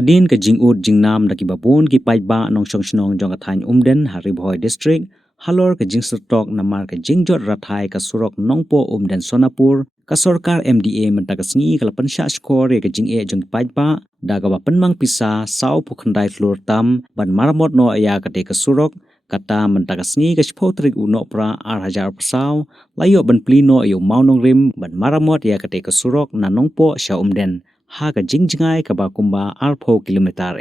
Hadin ke jingud jingnam daki babun ki paiba nong shnong jong kathany umden Haribhoi district halor ke jingsertok namar ke jingjot rathai ka surok nongpo umden Sonapur ka sorkar MDA mentaka sngi kala pensha skor ke jing jong paiba daga ba penmang pisa sau pukhandai flur tam ban maramot no aya kate ka surok kata mentaka sngi ke spotrik uno pra 8,000 persau layo ban plino yo maunong rim ban maramot ya kate ka surok na nongpo sha umden ha ka jingjingai ka ba kumba arpho kilometer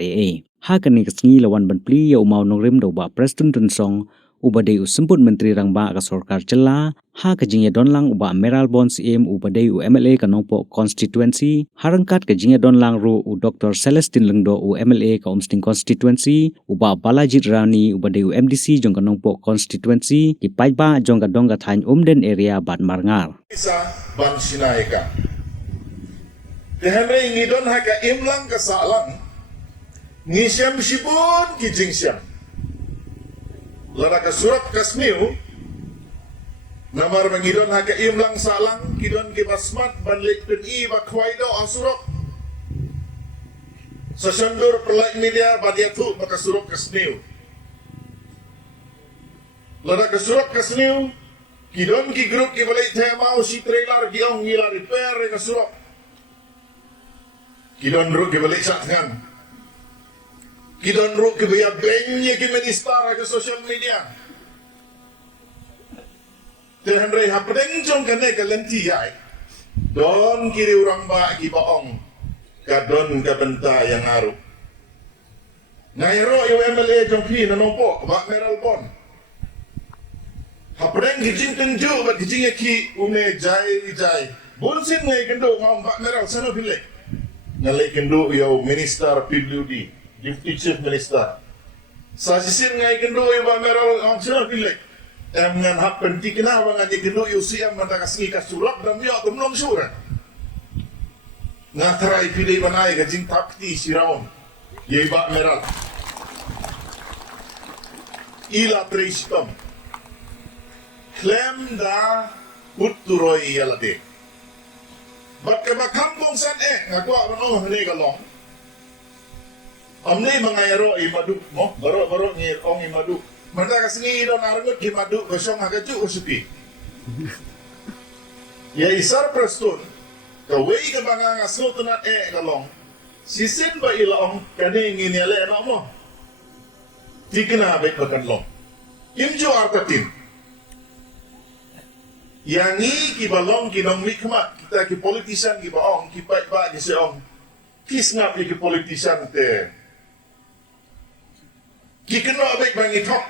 ha ka ni ka sngi lawan ban pli yo maunong rim do ba preston tunsong ubadai usemput menteri rangba ka sorkar cela ha ka jingya donlang uba meral bon cm ubadai MLA ka nongpo constituency harangkat ka jingya donlang ru u Dr. Celestine Lengdo u MLA ka Umsting constituency uba Balajit Rani ubadai MDC jong ka nongpo constituency ki paiba jong ka dongga thain umden area bat marngar isa ban sinaika tehanre ngidon haka imlang ka salang ngisyam sibun ki jingsyam lara ka surat kasmiu namar mangidon haka imlang salang kidon ki basmat banlik pun I bakwaido asurok sa syandur perlaik media badiatu maka surat kasmiu lara ka surat kasmiu kidon ki grup ki balik tema si trailer giong ngila repair ka surat kidon ru ki balik sak ngan kidon ru ke biya benye ke ministar ke social media terhandrai hapdeng jong kane ke lenti ai don kiri urang ba ki baong kadon ka benta yang aru ngairo yo MLA jong pi na nompo ba meral pon hapdeng gijing tenju ba gijing ki une jai bonsin ngai kendo ngam ba meral sana pile ngalai kendo yo minister PWD Deputy Chief Minister. Sa sisir ngai kendo iba meral ang sila pilih. Ngan hak penting kena bangan di kendo yu siam mata kasih kasurak dan yo kumlong sura. Ngatrai pilih banai kajing tapti siraon. Ye iba meral. Ila tristom. Klem da utturoi yalade. Bat kabakampong san ngakwa ano hene galong. Amne mangayaro imadu mo baro ni ong imadu mata kasngi don arngut ki madu gosong agaju usupi ya isar preston ka wei ka banga ngaso tunat galong sisin ba ilong kani ngini ale na mo tikna bet bakan long imjo artatin yangi ki balong ki nong mikmat kita ki politician ki baong ki ba ki seong kisngap ki politician te kikeno baik bangi top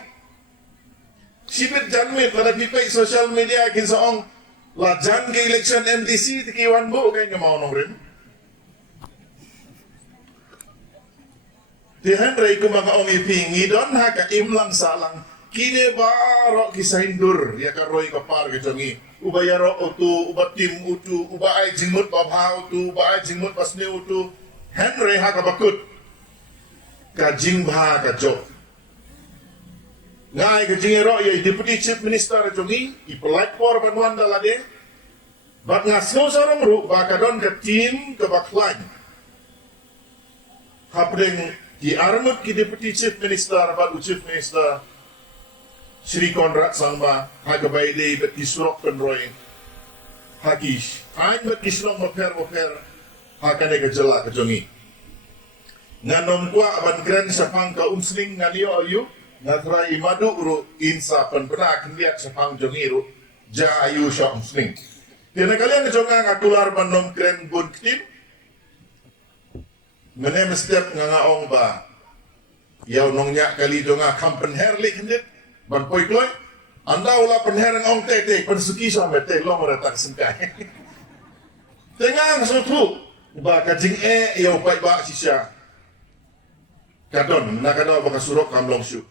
sibit janmit pada pipai social media kin saong la jan ke election MDC tiki wan bu kay ngamau nongrin tihan rai ku mga ong ipingi don haka imlang salang kine baro kisahindur ya karoi kapar kejongi ubayaro utu ubatim utu ubaay jingmut babha utu ubaay jingmut basne utu Henry haka bakut ka jingbha ka jok ngai ke jingero ya Deputy Chief Minister jongi I polite por banwan dalade bat ngasno sarang ru bakadon ke tim ke baklan hapdeng di armut ki Deputy Chief Minister bat Chief Minister Sri Konrad Sangma haga baide bet disurok penroy hakish hain bet disurok moper hakane ke jela ke jongi nganom kwa aban kren sapang ka umsling ngalio ayu ngatrai madu ru insa penpena kendiat sepang jongiru ja ayu syok musling tiada kalian kejonga ngatular manom kren bun ktim menem setiap ngangaong ba yau nongnya kali jonga kampen herli kendit ban poikloi anda ula penher ngong tete pensuki sampai te lo meretak sengkai tengah sutu ba kajing yau pai ba sisya kadon nakado ba kasurok kamlong syuk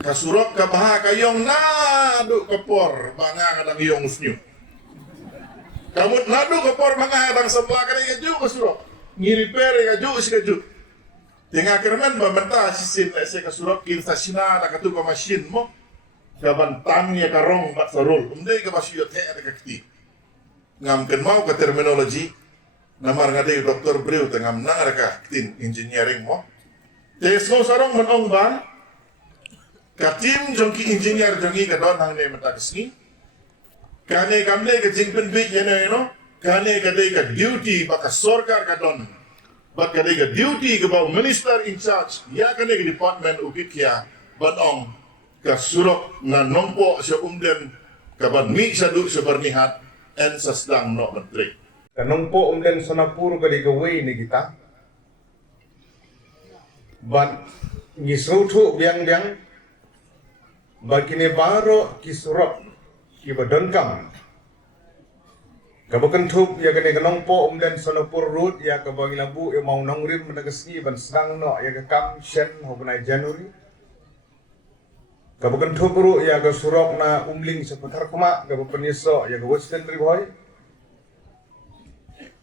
kasurok kabaha kayong nadu kepor banga kadang yong usnyu kamu nadu kepor banga kadang sebelah kadang kaju kasurok ngiri pere kaju iskaju tengah kerman bamenta sisin lese kasurok kin sasina da katu ka machine mo kabantan ya karong bat sarul umdai ka basyo te ada kakti ngam ken mau ka terminologi Namar ngade Dr. Brew tengah menang reka tin engineering mo. Tesno sarong menong ba? Katim jongki engineer jongi kadon hang ne matakesni. Kane kamle ke jingpen big yeno kane kade ka duty baka sorkar kadon. Bak kade ka duty ke bau minister in charge ya kane ke department ukitya banong ka surok na nompo sa umden kaban mi sadu sa bernihat en sa sedang no menteri. Kanong po umden Sonapur kadi gawai ni kita. Ban ngisrutu biang bakine baro kisurok kibadonkam. Kabakan tup ya kene kanong po umden Sonapur road ya kabang labu ya mau nongrim menagasni ban sedang no ya kam shen hobnai Januari. Kabakan tup ru ya ga surok na umling sa patar kuma kabapan yeso ya ga western riboy.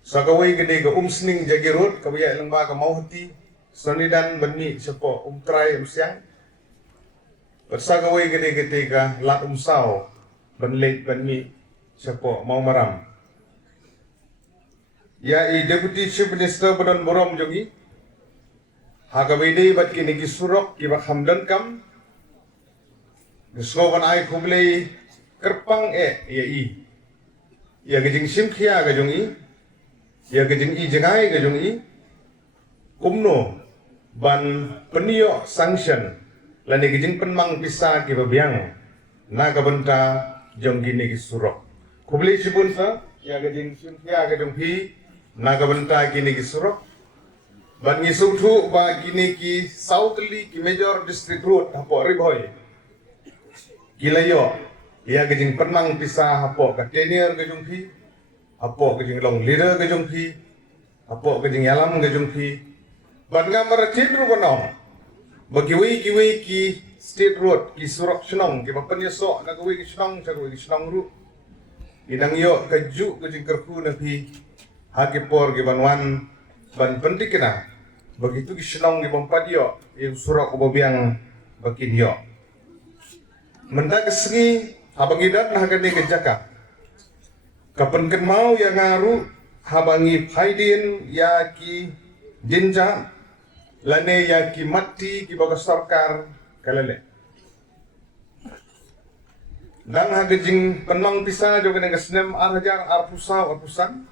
Sakaway gede ga umsning jagirut kabaya lang ba ka mauhati sonidan bani sepo umtray umsyang. Sakaway gede ga lat umsaw banlate bani sepo mau maram. Ya i deputy chief minister badan borom jongi hagawede bat kini gisurok ki bakhamdan kam Slogan ay kublay kerpang ya i ya gejing simkhia ga jongi ya gejing i jengai ga jongi kumno ban penio sanction lani gejing penmang pisa ki babiang naga benta jonggi ni gisurok kublay sibun sa ya gejing simkhia ga jonghi naga benta gini gisurok ban ngisutu ba gini ki southly ki major district road hapo riboy Gilayo, ia gejing penang pisah hapo ka tenir gejung pi, hapo gejing long leader gejung pi, hapo gejing yalam gejung pi. Ban ngamar cidru banong, bagiwi ki state road ki surok senong ki papan yesok na gawi ki senong ru. Idang yo kaju gejing kerku na pi, hagi por ki banwan ban penting kena. Begitu ki senong ki pampat yo, yung surok ko biang bakin yo. Mendak sengi habangidat nah kani kejaka. Kapan ken mau yang ngaru habangi paidin ya ki jinja lane ya ki mati ki baga sarkar kalale. Dan hagajing penmang pisa jo kene kesnem arhajar arpusan.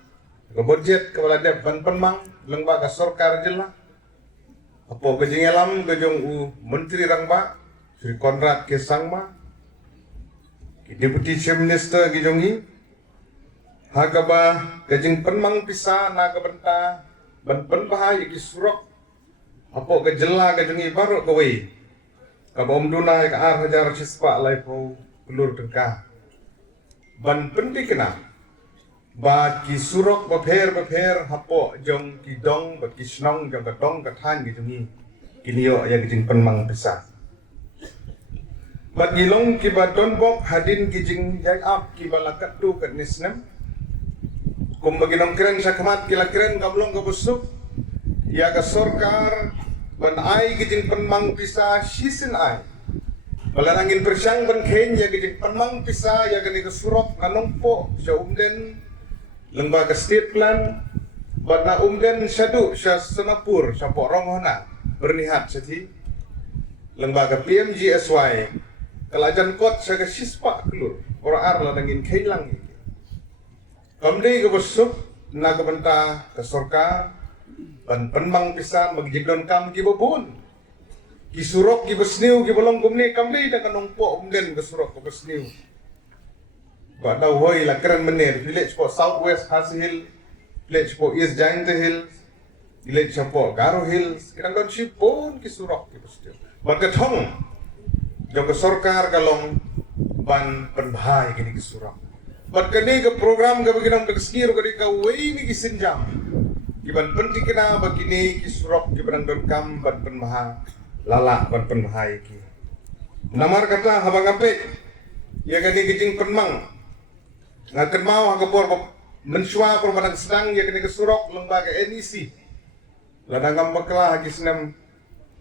Ke budget kepala dep ban penmang lengbaga sarkar jela. Apo gajing alam gajong u menteri rangba Sri Konrad Kesangma Deputy Chief Minister gijongi hagaba gajing penmang pisa naga benta ban penbahaya ki surok apo gajela gajongi baru kawai kabom duna ka ar hajar sispa lai po ulur tengka ban pendi kena ba ki surok baper hapo jong ki dong ba ki snong jong ka dong ka than gijongi kinio ya gajing penmang pisa Bat gilong kiba donbok hadin gijing jay up kiba lakat tu kat nisnem. Kum baginong keren sakmat kila keren kablong kabusuk. Ya ka sorkar ban ay gijing penmang pisa sisin ay. Malarangin persyang ban ken ya gijing penmang pisa ya gani kasurok nanongpo sa umden lembaga state plan ban na umden syadu sa Sonapur sa porong hona bernihat seti lembaga PMGSY Kalajan kot sa kasispa kelur ora arla nangin kailang iki. Kamde ke besuk naga benta ke sorka ban penmang pisan magjigdon kam ki babun. Ki surok ki besniu ki bolong kumni kamde dengan nongpo umden ke surok ke besniu. Ba daw hoy la keren menir village po southwest Khasi Hill, village po east Jainte Hills, village po Garo Hills, kirang don sipon ki surok ki besniu. Bagkatong Jom ke sorkar kalong ban penbahai kini ke surang. Bat kini ke program ke baginang berkesir kini ke wei ni kisinjam. Kiban penting kena begini ki surok ki benang donkam ban penbahai lalak ban penbahai ki. Namar kata habang ape ya kini kijing penmang. Ngaken mau hagapor mensua perbanang sedang ya kini ke surok lembaga NEC. Ladangam baklah hagi senam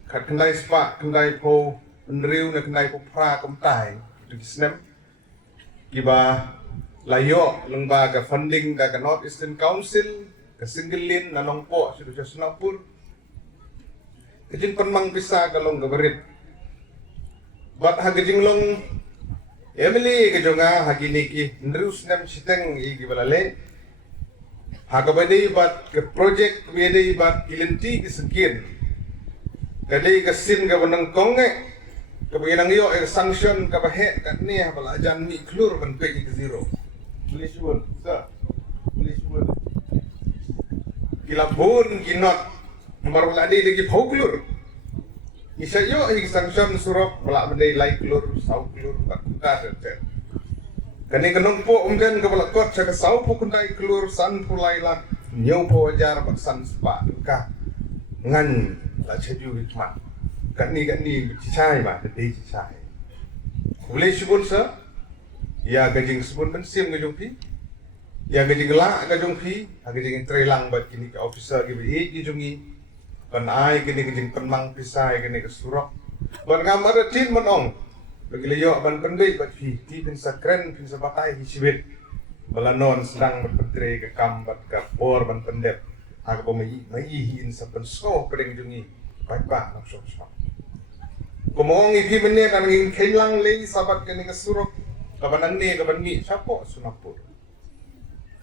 kat kendai spa kendai po Penriu na kenai popra kumtai itu kisnem kiba layo lembaga funding da North Eastern Council Kesinggelin nanongpo sudah Sonapur. Kejing penmang pisah kalong gabarit. Bat hagajing long Emily kejonga haginiki nerus nam siteng igi balale. Hagabadai bat ke project bedai bat ilenti kisengkin. Kadai kesin ka banang konge. Kabaginang yo sanction ka bahe kat ni bala ajan mi klur ban pe ke zero. Please won, sir. Please won. Kilabun ginot maruladi lagi phau klur. Isa yo ig sanction surok bala bedai lai klur, sau klur bakuta det. Kani kanong po umden ka bala kot sa kasau po kunday klur san pulai la nyo po wajar bat san spa ka. Ngan la chaju hikmat. Kani cicai ba dei cicai. Boleh subun sa ya gajing subun pensim gajung pi. Ya gajing la gajung pi, gajing trelang bat kini ka officer gibi gijungi. Pan ai kini gajing penmang pisai kini ke surok. Ban ngamar tin manong. Bagiliyo ban pendai bat pi ti pin sakren pin sabatai hisibit. Balanon sedang berpentre ke kambat ke por ban pendep. Aga pemai hin sa penso pedeng jungi. Baik-baik nak sok-sok. Kumong iki menit ang kailang lay sabat kani kasurok kabanan ni kaban mi sapo Sonapur.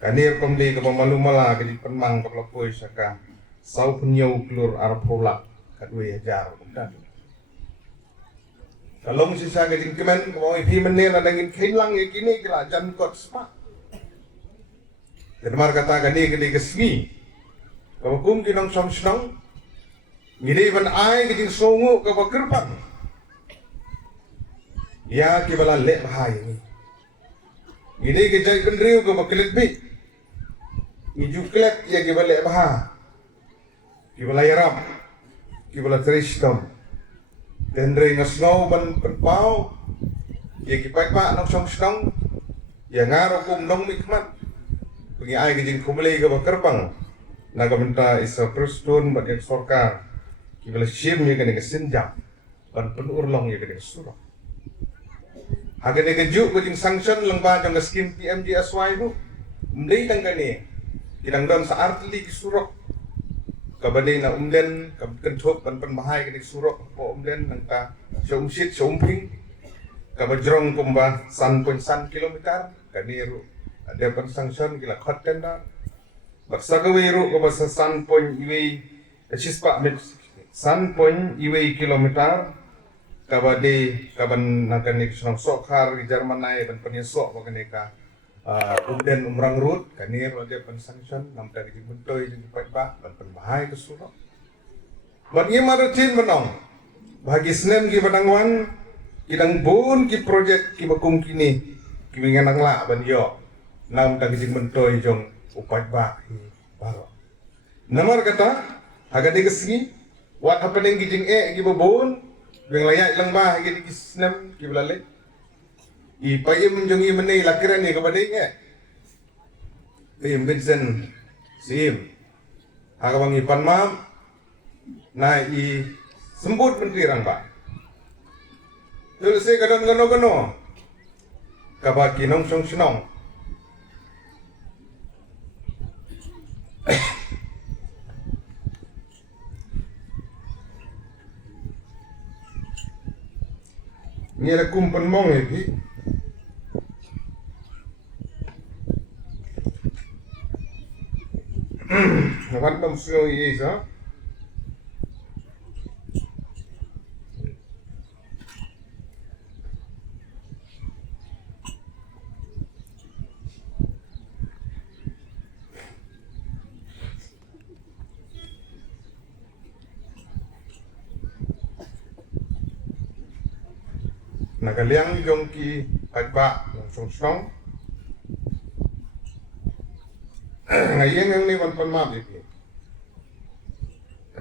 Kanir pemli kapamalu-mala kadi penmang kaplapoy saka sau punyaw klur arapolak kadwe hajar dan. Kalong sisa kadi kemen kumong iki menit ang kailang iki ni kelajan kot spa. Kedmar kata kani kadi kesgi. Kawakum kinong samsnang ngini ban ai kadi songo kabakerpan. Ya kibala le bahai ni. Ini kejai kendriu ke bakelit bi. Iju klet ya kibala le bahai. Kibala yaram. Kibala tristom. Kendri ngasnow ban penpau. Ya kipai pak nong song song. Ya ngaro kum nong mikmat. Pengi ai kejing kumulai ke bakerpang. Naga minta isa prustun bagian sorkar. Kibala sim ya kena kesenjam. Ban penurlong ya kena kesurok. Haga de kejuk kujing sanction lengba jang skim PMJSY bu. Mdei tang kani. Kidang don sa artli kisurok. Kabadai na umden kabkenthop ban penbahai kini surok po umden nang ta somsit somping. Kabajrong kumba san kilometer kani ru. Ada pan sanction kila khotten da. Baksagawi ru ko basa san iwi chispa met san iwi kilometer. Kabadi kaban nakani kisang sokhar di Jerman nai ban penyesok bagane ka umden umrang rut kanir wade pan sanction nam tadi bentoy di ba ban penbahai ke surok ban ye marutin menong bagi snem gi banangwan kidang bun ki project ki bakum kini ki nganang la ban yo nam tadi bentoy jong upat ba baro namar kata agak dikesgi what happening gi jing gi babun yang layak lang ba gini kisnem kibalale ipayem jongi menai lakiran ni kepada ingat Vincent sim agawang ipan mam na i sembut menteri rang ba tulse kadon gono kabaki nong song senong ni ada kumpan mong ni. Nakat nam suyo isa. Nakaliang yung ki agba ng song ngayon yang ni wan panmap iki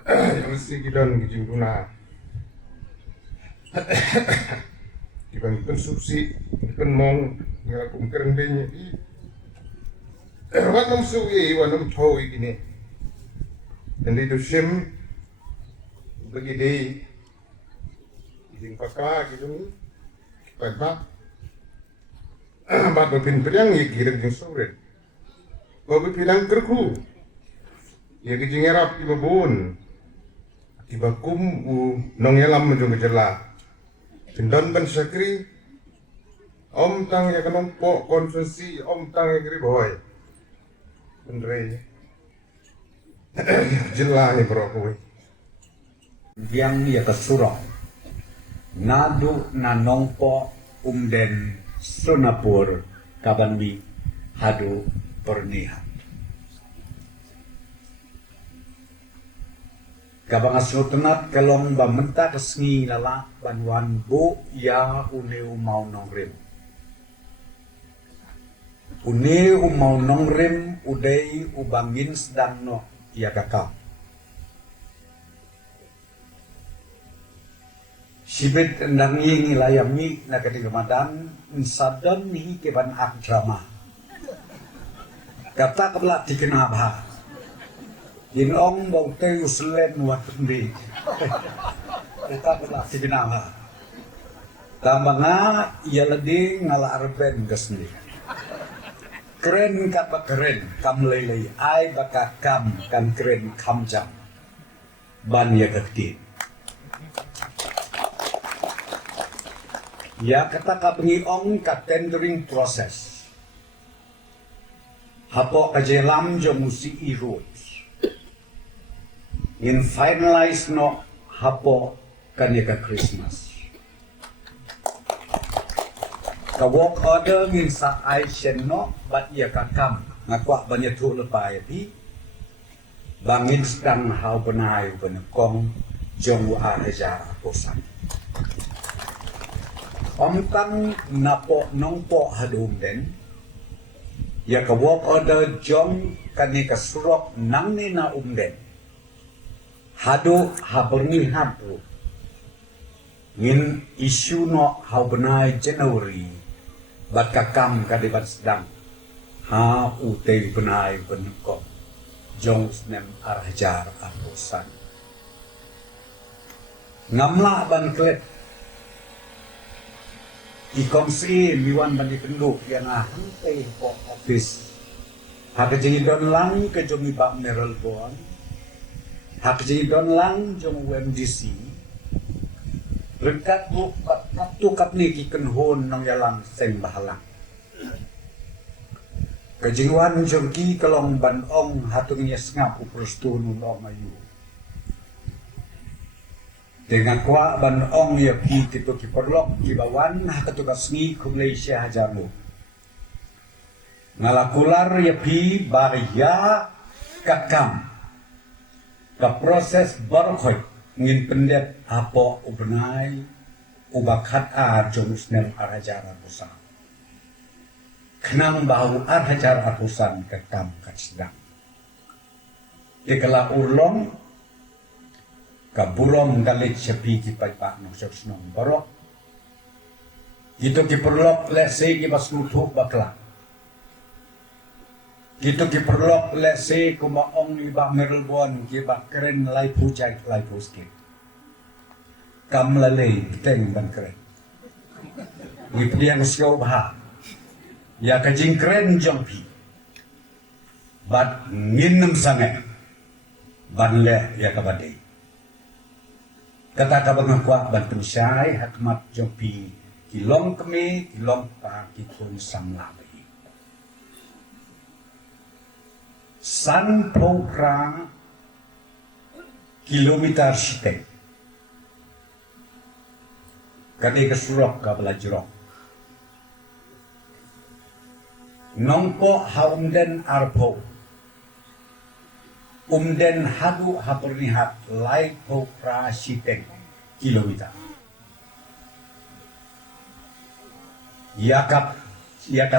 yang si gidon gijing duna kibang konsumsi penmong ngakung kerendenya i wat nom suwi wanum thoi gini dan itu sim bagi dei gijing paka gitu Pagba, bat berpin pedang ye kira jeng sore. Babi pedang kerku, Ya gejing erap iba bun. Iba kum nong yalam menjung gejala. Pindon ban sakri. Om tang ya kanong po konferensi om tang ya kiri boy. Andre. Jela ni bro kowe. Yang ia kesurok nadu nanongpo umden sunapur kabanwi hadu pernihan kabang asutunat kalong bamenta kesngi lala banwan bu ya uneu mau nongrim uneu mau nongrim udai ubangin sedang no ya kakak Sibit nangi layami na katigamadan sadon ni keban ak drama. Kata kabla tikinabha. Inong bau te uslen wat ndi. Kata kabla tikinabha. Tambanga ia ledi ngala arben gasni. Keren kata keren kam lelei ai baka kam kan keren kam jam. Ban ya kakti. Ya kata kapengiong ka tendering process. Hapo kajelam jo musi irut. In finalize no hapo kanya ka Christmas. Ka work order ngin sa ai shen no bat ia ka kam ngakwa banya tu lepai di. Bangin sedang hau benai benekong jong wa hajar posan. Omtang napo nongpo hadum den ya ka work order jong kani ka surok nang ni na umden hadu haberni hadu ngin isu no habenai Januari bat kakam kadibat sedang ha utei benai beneko jong snem arhajar arbosan ngamla ban klet Ikomsi miwan bani penduk yang hantai po office. Hak jadi don lang ke jom ibak Merel Bon. Hak jadi don lang jom UMDC. Rekat bu patu kap ni kiken hon nong yalang seng bahalang. Kejiwan jom ki kelong ban ong hatungnya sengap uprostu nulong ayu. Dengan kuat ban ong ya ki tipu ki perlok ki bawan ketugas ni ke Malaysia hajamu. Ngalakular ya pi baria kakam. Ka proses barkhoi ngin pendet apa ubenai ubakat ar jomusnel arhajar arhusan. Kenang bau arhajar arhusan kakam kat sedang. Dikala ulong kaburom galit sepi ki paipak no sosnong barok itu ki perlok lese ki bas nutuk bakla itu ki perlok lese kuma ong liba merelbon ki bak keren lai pujai lai puskit kam lalei teng ban keren wipriang sio bah ya kajing keren jongpi bat nginem sange ban le ya kabadei kata kabang kuat bantu syai hakmat jompi kilong kemi kilong pa kitun samlabi san program kilometer sitek kade kesurok ka belajrok nongpo haumden arpo umden hadu hapernihat lai popra sitek kilometer. Yakap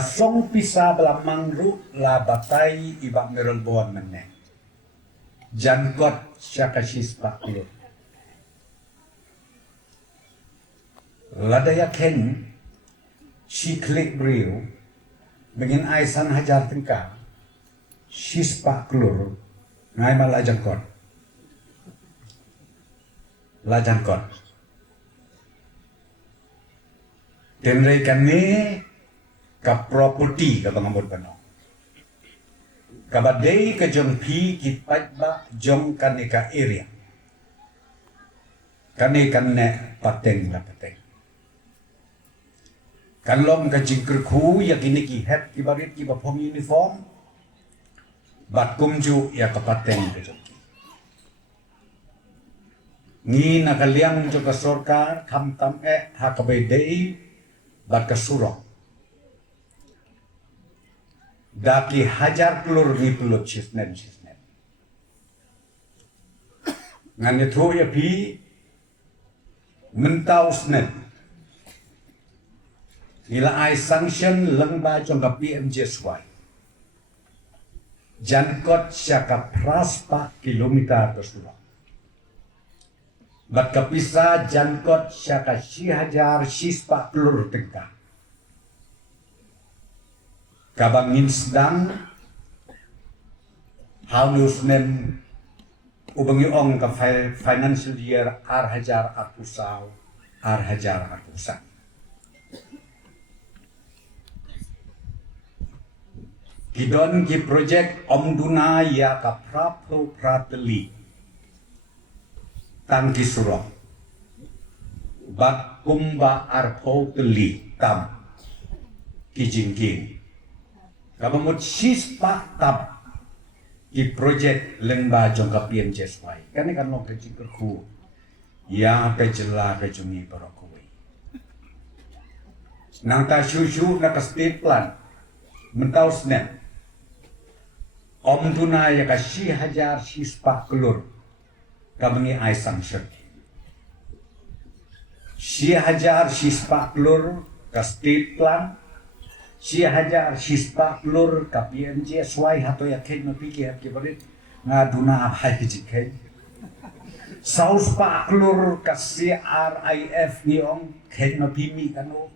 song pisa belamang ru la batai ibak merol boan menne. Jankot syakasis paklo. Ladaya ken si klik beriu begin aisan hajar tengka sis paklur ngai mal lajangkot tenrei kami ka property ka bangamot pano kabadai ka jong pi kipat ba jong kaneka area. Kane kanne pateng la pateng. Kanlom ka jingker khu ya kini ki het ki barit ki bapong uniform. Bat kumju ya ka pateng ka jong. Ngi nakaliang jo ka sorkar kam tam hakabay bat ka surok. Daki hajar pelur ni pelur cisnen. Ngan itu ya pi mentau snen. Ila ai sanction lengba jong ka PMJSY. Jankot syaka praspa kilometer ke surok. Bat kapisa jankot syaka hajar sispa pelur tengkah. Kabangin sedang halus nem ubangi ong ka financial year hajar arpusaw hajar arpusan. Kidon ki project omduna ya ka prapo prateli tangki surok. Bat kumba arpo teli tam kijingking. Kabamut sispa tab ki project lengba jongka PMJSY. Kani kan long kecil kerku ya kejela kejungi barokui. Nang ta syusyu nak state plan mentau snen. Om tuna ya kasih hajar sispa kelur kabangi ai sanction. Hajar sispa kelur ka state plan. Hajar sispa kelur ka PMJSY hato ya kay mapikir kibarit nga duna abhay kijikay. Saus pa kelur ka CRIF niyong kay mapimi kano